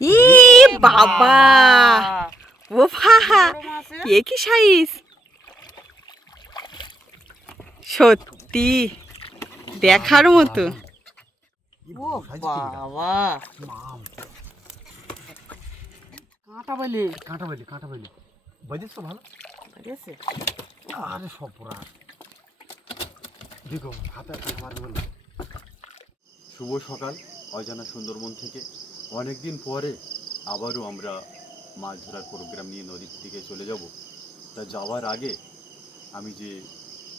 ই বাবা, ও বাবা, এ কি সাইজ! সত্যি দেখার মতো। ও বাবা, কাঁটা বাইলে বাজেছ তো ভালো বাজেছে? আরে সব পুরা দেখো হাতে মারবে বলবো। শুভ সকাল অজানা সুন্দরবন থেকে অনেকদিন পরে আবারও আমরা মাছ ধরার প্রোগ্রাম নিয়ে নদীর দিকে চলে যাব। তা যাওয়ার আগে আমি যে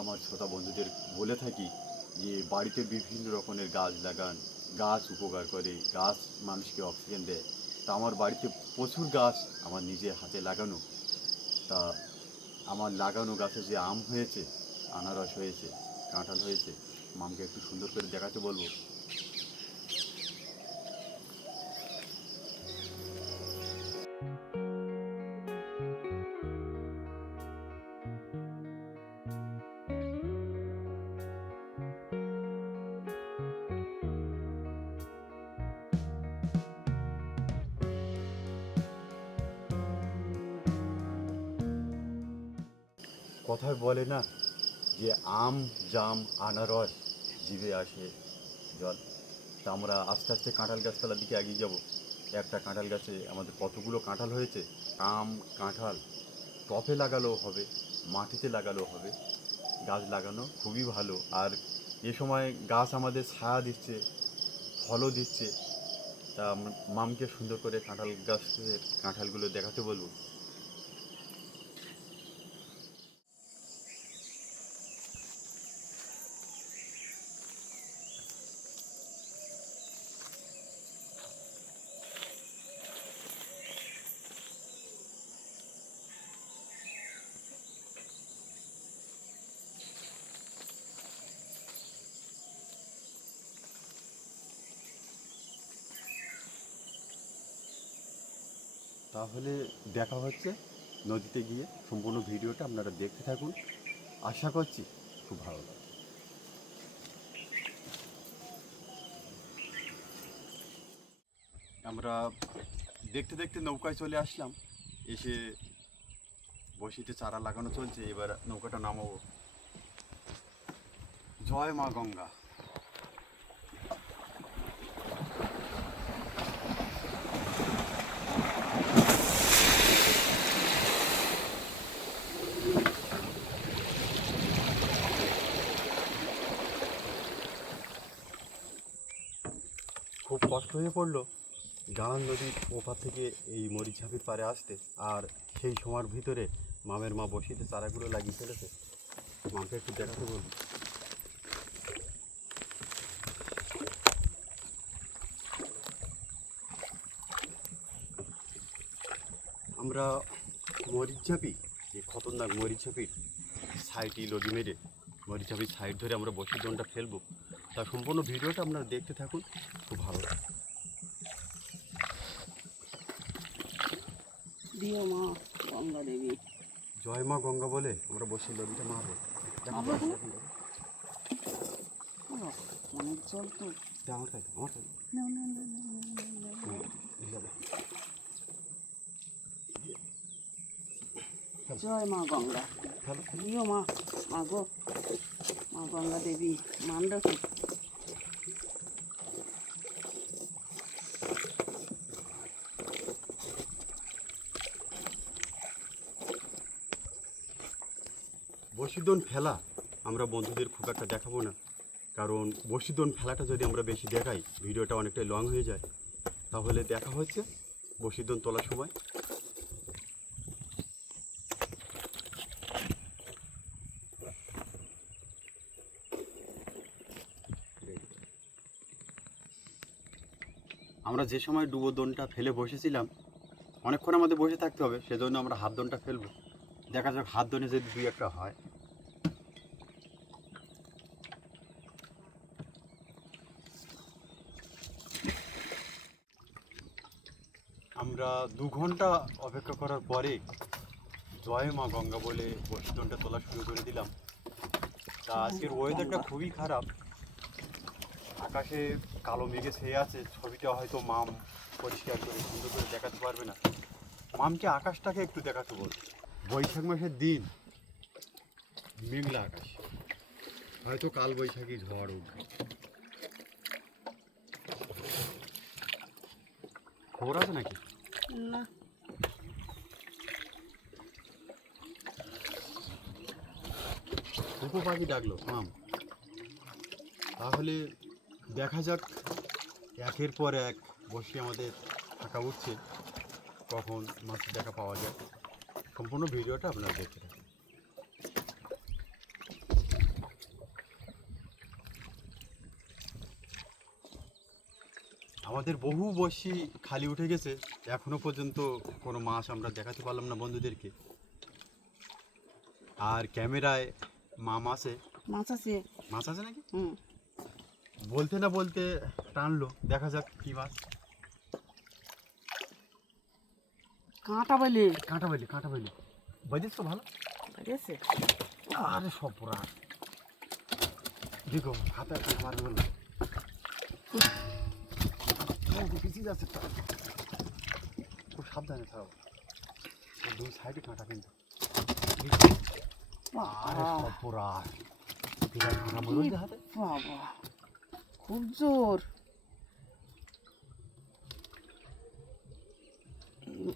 আমার শ্রোতা বন্ধুদের বলে থাকি যে বাড়িতে বিভিন্ন রকমের গাছ লাগান, গাছ উপকার করে, গাছ মানুষকে অক্সিজেন দেয়। তা আমার বাড়িতে প্রচুর গাছ আমার নিজের হাতে লাগানো। তা আমার লাগানো গাছে যে আম হয়েছে, আনারস হয়েছে, কাঁঠাল হয়েছে, মামকে একটু সুন্দর করে দেখাতে বলবো। কথায় বলে না যে আম, জাম, আনারস জিভে আসে জল। তা আমরা আস্তে আস্তে কাঁঠাল গাছতলার দিকে এগিয়ে যাব। একটা কাঁঠাল গাছে আমাদের কতগুলো কাঁঠাল হয়েছে। আম, কাঁঠাল টবে লাগালেও হবে, মাটিতে লাগালেও হবে। গাছ লাগানো খুবই ভালো। আর এ সময় গাছ আমাদের ছায়া দিচ্ছে, ফলও দিচ্ছে। তা মামকে সুন্দর করে কাঁঠাল গাছের কাঁঠালগুলো দেখাতে বলবো। তাহলে দেখা হচ্ছে নদীতে গিয়ে। সম্পূর্ণ ভিডিওটা আপনারা দেখতে থাকুন, আশা করছি খুব ভালো লাগবে। আমরা দেখতে দেখতে নৌকায় চলে আসলাম। এসে বসিতে চারা লাগানো চলছে। এবার নৌকাটা নামাবো। জয় মা গঙ্গা। খুব কষ্ট হয়ে পড়লো গাঁড়ান নদীর ওপার থেকে এই মরিচঝাপির পাড়ে আসতে। আর সেই সময়ের ভিতরে মামের মা বসিতে চারাগুলো লাগিয়ে ফেলেছে। মামকে একটু দেখাতে বলবো। আমরা মরিচঝাপি, এই খতরনাক মরিচঝাপির সাইডে লগি মেরে মরিচঝাপির সাইড ধরে আমরা বসির দোনটা ফেলবো। তার সম্পূর্ণ ভিডিওটা আপনারা দেখতে থাকুন, খুব ভালো লাগে। দিও মা গঙ্গা দেবী। জয় মা গঙ্গা বলে আমরা বসির লগিটা মারবো। অনেক জল তো। আমার খাই, আমার খাই। না না না না না না না। জয় মা গঙ্গা, দিও মা, মা গো, মা গঙ্গা দেবী মান রাখো। বসিদন ফেলা আমরা বন্ধুদের খুব একটা দেখাবো না, কারণ বসিদন ফেলাটা যদি আমরা বেশি দেখাই ভিডিওটা অনেকটাই লং হয়ে যায়। তাহলে দেখা হচ্ছে বসিদন তোলার সময়। আমরা যে সময় ডুবো দোনটা ফেলে বসেছিলাম, অনেকক্ষণ আমাদের বসে থাকতে হবে, সেজন্য আমরা হাত দোনটা ফেলবো। দেখা যাক হাত দোনে যদি দুই একটা হয়। আমরা 2 ঘন্টা অপেক্ষা করার পরে জয় মা গঙ্গা বলে বসিদনটা তোলা শুরু করে দিলাম। তা আজকের ওয়েদারটা খুবই খারাপ, আকাশে কালো মেঘে ছেয়ে আছে। ছবিটা হয়তো মাম পরিষ্কার করে সুন্দর করে দেখাতে পারবে না। মামকে আকাশটাকে একটু দেখাতে বল। বৈশাখ মাসের দিন, মেঘলা আকাশ, হয়তো কাল বৈশাখী ঝড় উঠবে। খবর আছে নাকি? না, দুটো পাখি ডাকলো মাম। তাহলে দেখা যাক, একের পর এক বসে আমাদের ফাঁকা উঠছে, কখন মাছের দেখা পাওয়া যায়। সম্পূর্ণ ভিডিওটা আপনারা দেখতে থাকুন। আমাদের বহু বসি খালি উঠে গেছে, এখনো পর্যন্ত কোনো মাছ আমরা দেখাতে পারলাম না বন্ধুদেরকে। আর ক্যামেরায় মাছ আছে। মাছ আছে। মাছ আছে নাকি? হুম, বলতে না বলতে টানলো, দেখা যাক কি মাছ। কাঁটা বলে। কাঁটা বাইলি, কাঁটা বাইলি বাজিস তো ভালো। বেরিয়েছে। আরে সব পুরা দেখো হাতে মারবে বললো পিছিয়ে যাচ্ছে। খুব সাবধানে থাকো, দুই সাইডে কাঁটা কিন্তু। আরে সব পুরা হাতে। বাবা, খুব জোর। এই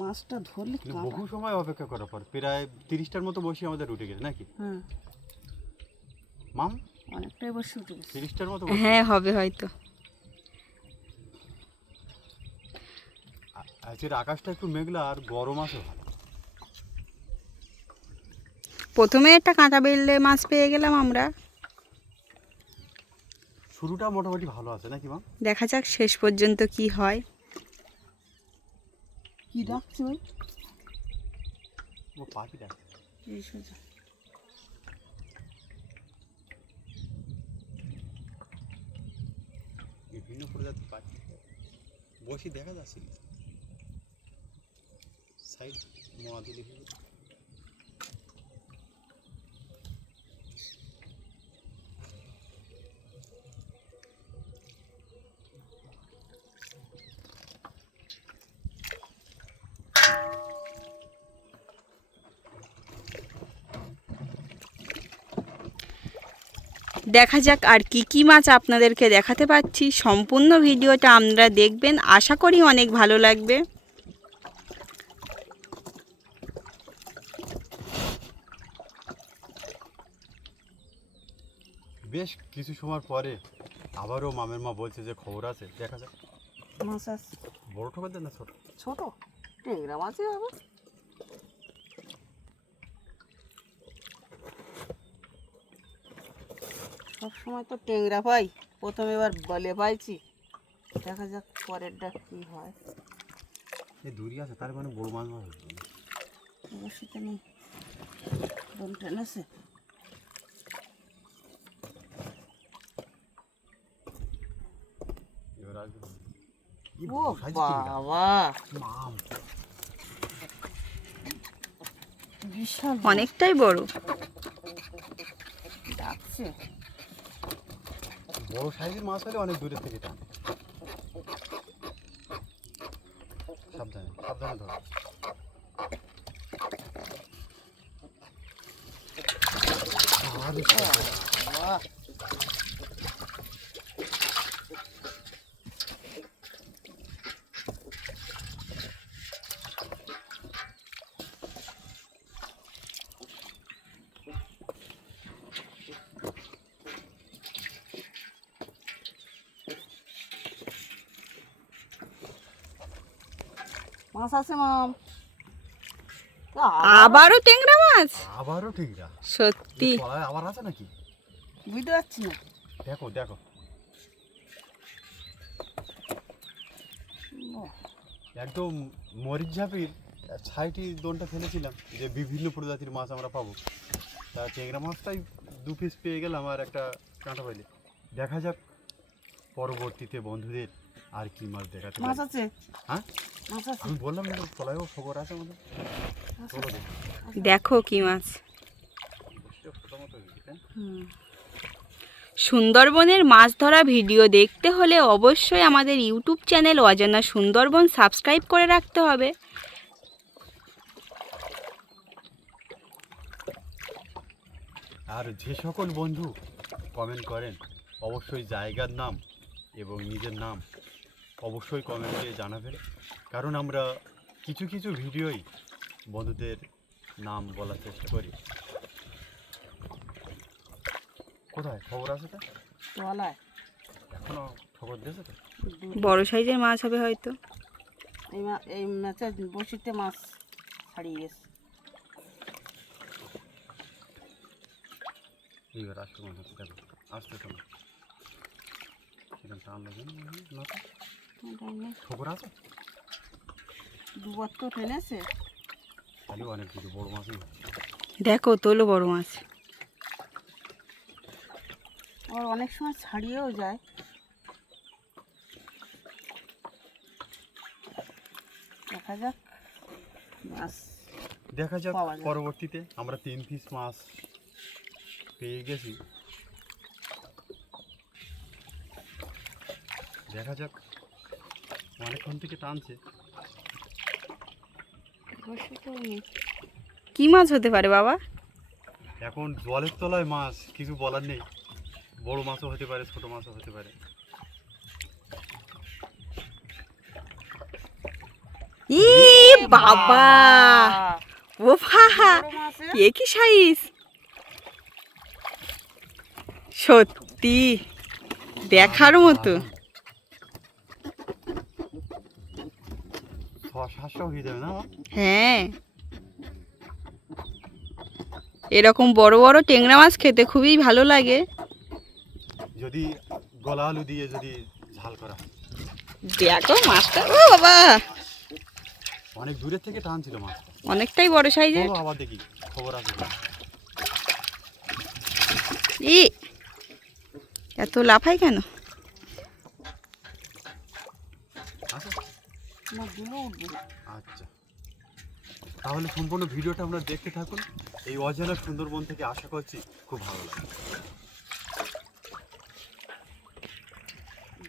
মাছটা ধরলে বহু সময় অপেক্ষা করার পর প্রায় 30টার মতো বসে আমাদের উঠে গেছে নাকি? হ্যাঁ, মাম অনেকটাই বসে উঠে গেছে। 30টার মতো। হ্যাঁ, হবে হয়তো। আজকের আকাশটা একটু মেঘলা আর গরম আছে ভালো। প্রথমে একটা কাঁটা বেললে মাছ পেয়ে গেলাম আমরা। শুরুটা মোটামুটি ভালো আছে নাকি মাম? দেখা যাক শেষ পর্যন্ত কি হয়। কি ডাকছে ভাই? ও পাখি ডাকে। এই সোজা। বিভিন্ন প্রজাতির পাখি বসে দেখা যাচ্ছিল। সাইড মোয়া দিলে দেখা যাক আর কি কি মাছ আপনাদেরকে দেখাতে পাচ্ছি। সম্পূর্ণ ভিডিওটা আপনারা দেখবেন, আশা করি অনেক ভালো লাগবে। বেশ কিছু সময় পরে আবারও মামের মা বলছে যে খবর আছে, দেখা যাক। মাছ আছে। বড় ঠোকার দেন না ছোট? ছোট টেংরা মাছই হবে। সবসময় তো টেংরা পাই, প্রথম এবার বলে পাইছি। দেখা যাক পরেরটা কি হয়। এই দূরই আছে, তার মানে বড় মাছ মাছ হবে। অবশ্যই নেই, দম টেনেছে। এবার আসবে। ও বাবা, মাম বিশাল অনেকটাই বড়। ডাকছে। বড় সাইজের মাছ হলে অনেক দূরের থেকে টানে। সাবধানে সাবধানে ধরো। আরে বাবা, মাছ আছে মাম। আবারও টেংরা মাছ। আবারও ঠিক না, সত্যি তলায় আবার আছে নাকি? বুঝতে পারছি না। দেখো দেখো, একদম মরিচ ঝাঁপির ছাইটি দোনটা ফেলেছিলাম যে বিভিন্ন প্রজাতির মাছ আমরা পাবো। তা ট্যাংরা মাছটাই 2 পিস পেয়ে গেলাম আর একটা কাঁটা পাইলে। দেখা যাক পরবর্তীতে বন্ধুদের আর কি মাছ দেখাতে মাছ পারি। আছে। হ্যাঁ মাছ আছে। আমি বললাম না তলায়ও খবর আছে আমাদের। চলো দেখি। দেখো কি মাছ। বসে ছোটো মতো হয়েছে, তাই না? হুম, সুন্দরবনের মাছ ধরা ভিডিও দেখতে হলে অবশ্যই আমাদের ইউটিউব চ্যানেল অজানা সুন্দরবন সাবস্ক্রাইব করে রাখতে হবে। আর যে সকল বন্ধু কমেন্ট করেন অবশ্যই জায়গার নাম এবং নিজের নাম অবশ্যই কমেন্টে জানাবেন, কারণ আমরা কিছু কিছু ভিডিওই বন্ধুদের নাম বলার চেষ্টা করি। কোথায় খবর আছে তো? তলায় এখনো খবর দিয়েছে তো? বড় সাইজের মাছ হবে হয়তো। এই মাছের বসিতে মাছ ছাড়িয়ে গেছে। এইবার আসতে মনে হচ্ছে, দেখো আসতে তো না, সেখানে টানলো কেন না তো? খবর আছে দুবার তো টেনেছে। খালি অনেক কিছু বড় মাছই দেখো তোলো বড় মাছ। আর অনেক সময় ছাড়িয়েও যায়। দেখা যাক মাছ দেখা যাক। পাওয়া যায়। পরবর্তীতে আমরা 3 পিস মাছ পেয়ে গেছি, দেখা যাক। অনেকক্ষণ থেকে টানছে। কি মাছ হতে পারে বাবা? এখন জলের তলায় মাছ, কিছু বলার নেই। বড় মাছও হতে পারে, ছোট মাছও হতে পারে। ই বাবা, ও বাবা, এ কি সাইজ! সত্যি দেখার মতো। 600-700 হয়ে যাবে না? হ্যাঁ, এরকম বড় বড় ট্যাংরা মাছ খেতে খুবই ভালো লাগে। যদি গলা আলু দিয়ে যদি ঝাল করা হয়। দেখো মাছটা, ও বাবা, অনেক দূরের থেকে টানছিল মাছ, অনেকটাই বড় সাইজের। চলো আবার দেখি খবর আছে কিনা। ই এত লাফাই কেন? আছে? না দুলো উঠবে। আচ্ছা, তাহলে সম্পূর্ণ ভিডিওটা আমরা দেখতে থাকুন। এই অজানা সুন্দরবন থেকে আশা করছি খুব ভালো লাগবে।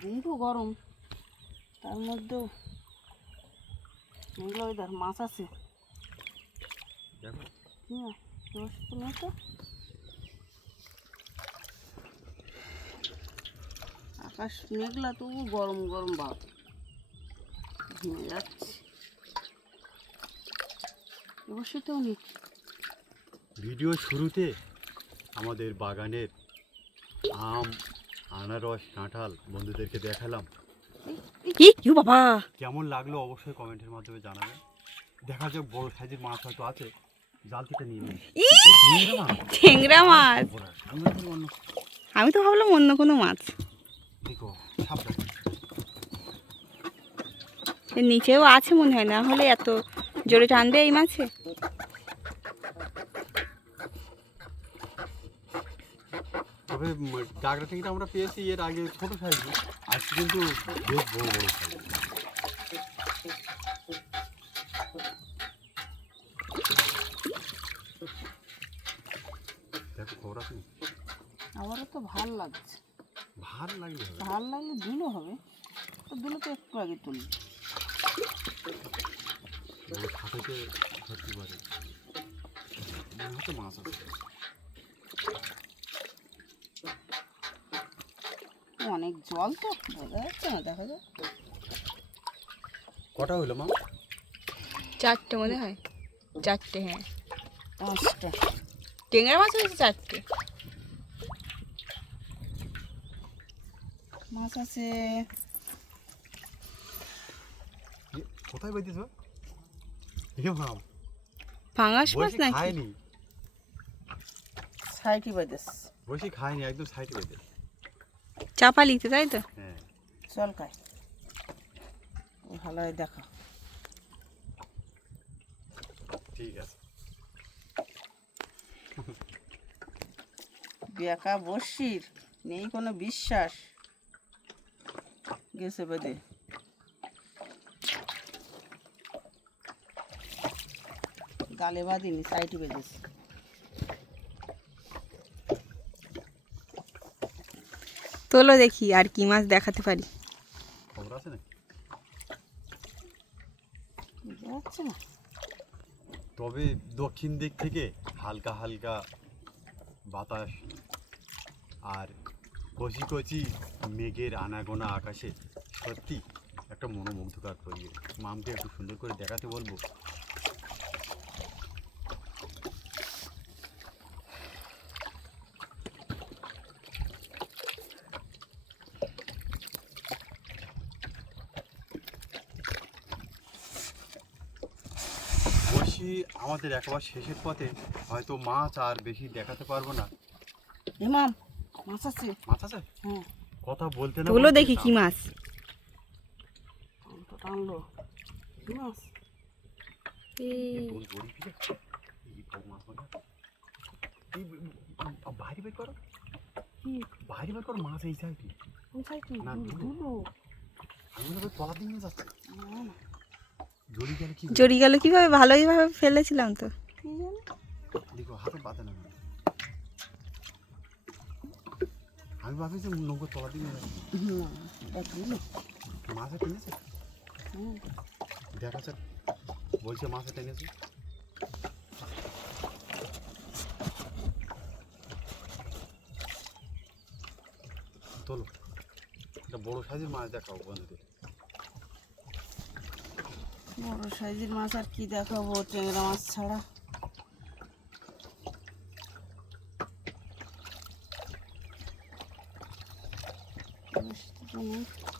দিন তো গরম, তার মধ্যেও এগুলো ওই দেখ মাছ আছে। দেখো কি মাছ? দোষ তো নেই তো। আকাশ মেঘলা, তবু গরম গরম ভাব, ঘেমে যাচ্ছে। অবশ্যই তো নেই। ভিডিও শুরুতে আমাদের বাগানের আম, আনারস, কাঁঠাল বন্ধুদেরকে দেখালাম। কি ইউ বাবা, কেমন লাগলো অবশ্যই কমেন্টের মাধ্যমে জানাবেন। দেখা যাক বড় সাইজের মাছ হয়তো আছে, জাল থেকে নিয়ে নেই। ট্যাংরা মাছ। আমি তো ভাবলাম অন্য কোনো মাছ। দেখো সাবধান। এর নিচেও আছে মনে হয়, না হলে এত জোরে টানবে এই মাছে। তবে কাঁকড়া ঠেংটা আমরা পেয়েছি এর আগে ছোট সাইজ, আজকে কিন্তু বেশ বড় বড় সাইজ। দেখো খবর আছে? আমারও তো ভাল লাগছে। ভাল লাগলে হবে? ভাল লাগলে দুলো হবে, তো দুলো তো একটু আগে তুলি। হাতে ধরতে পারে, হাতে মাছ আছে। অনেক জল তো বোঝা যাচ্ছে না, দেখা যাক। কটা হলো মা? 4টে মনে হয়, 4টে। হ্যাঁ, 5টা ট্যাংরা মাছ হয়েছে 4টে। মাছ আছে। কোথায় বইতেছ? পাঙাশ মাছ নাকি? খায়নি, সাইটি বাজেস। বসে খায়নি, একদম সাইডে বেঁধে। চাপালিতে, তাই তো? হ্যাঁ, চল খাই, ভালো হয় দেখা। ঠিক আছে। বেকা বসির নেই কোনো বিশ্বাস, গেছে বেঁধে। গালে বাঁধিনি, সাইটি বেঁধেছে। তোলো দেখি আর কি মাছ দেখাতে পারি। খবর আছে নাকি? বুঝতে পারছি না। তবে দক্ষিণ দিক থেকে হালকা হালকা বাতাস আর কচি কচি মেঘের আনাগোনা আকাশে সত্যি একটা মনোমুগ্ধকর পরিবেশ। মামকে একটু সুন্দর করে দেখাতে বলবো। বলছি আমাদের একবার শেষের পথে হয়তো মাছ আর বেশি দেখাতে পারবো না। ইমাম মাছ আছে। মাছ আছে? হ্যাঁ, কথা বলতে না তোলো বলতে দেখি কি মাছ। তো টানলো। কি মাছ? বাইরে বের করো, কি? বাইরে বের করো মাছ এই সাইডে। কোন সাইডে? না, দুলো। আমি মনে করি তলা দিয়ে যাচ্ছে। না না, জড়ি গেলে কি জড়ি গেল কিভাবে? ভালোইভাবে ফেলেছিলাম তো। কি জানি। দেখো হাতে বাঁধে না। আমি ভাবি যে নৌকো তলা দিয়ে যাচ্ছে। না, এটা দুলো। মাছ টেনেছে? হুম, দেখা যাক, বলছে মাছ টেনেছে। তোলো, একটা বড় সাইজের মাছ দেখাও বন্ধুদের। বড় সাইজের মাছ আর কি দেখাবো, ট্যাংরা মাছ ছাড়া।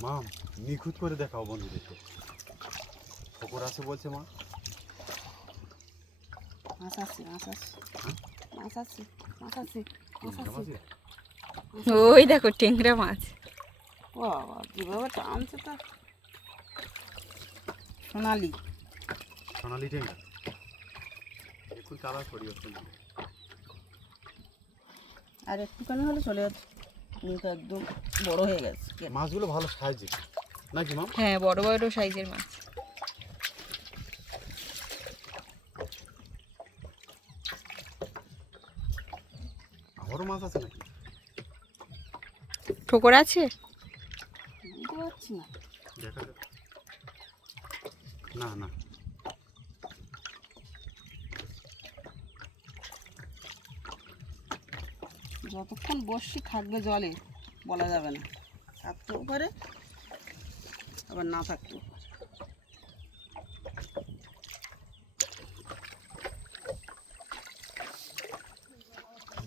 মাম নিখুঁত করে দেখাও বন্ধুদেরকে। খবর আছে বলছে মা। মাছ আছে, মাছ আছে, হ্যাঁ? মাছ আছে, মাছ আছে, মাছ ট্যাংরা আছে। মাছ? ওই দেখো ট্যাংরা মাছ। বাবা যেভাবে টানছে তা সোনালি। সোনালি ট্যাংরা একটু চালা সরিয়ে না। আর একটুখানি হলে চলে যাচ্ছে, কিন্তু একদম বড় হয়ে গেছে। মাছগুলো ভালো সাইজের নাকি মাম? হ্যাঁ, বড় বড় সাইজের মাছ। আবারও মাছ আছে নাকি? ঠোকর আছে? বুঝতে পারছি না। দেখা যাক। না না, যতক্ষণ বর্ষি থাকবে জলে বলা যাবে না, থাকতেও পারে আবার না থাকতেও পারে।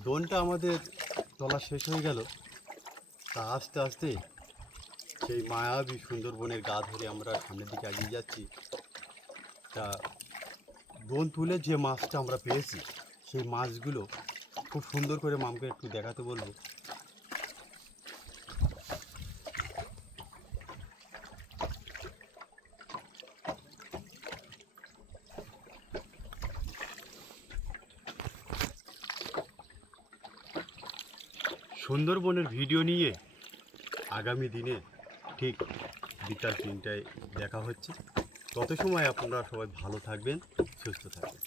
দোনটা আমাদের তোলা শেষ হয়ে গেল। তা আস্তে আস্তে সেই মায়াবী সুন্দরবনের গা ধরে আমরা সামনের দিকে এগিয়ে যাচ্ছি। তা দোন তুলে যে মাছটা আমরা পেয়েছি সেই মাছগুলো খুব সুন্দর করে মামকে একটু দেখাতে বলবো। সুন্দরবনের ভিডিও নিয়ে আগামী দিনে ঠিক বিকাল 3টায় দেখা হচ্ছে। তত সময় আপনারা সবাই ভালো থাকবেন, সুস্থ থাকবেন।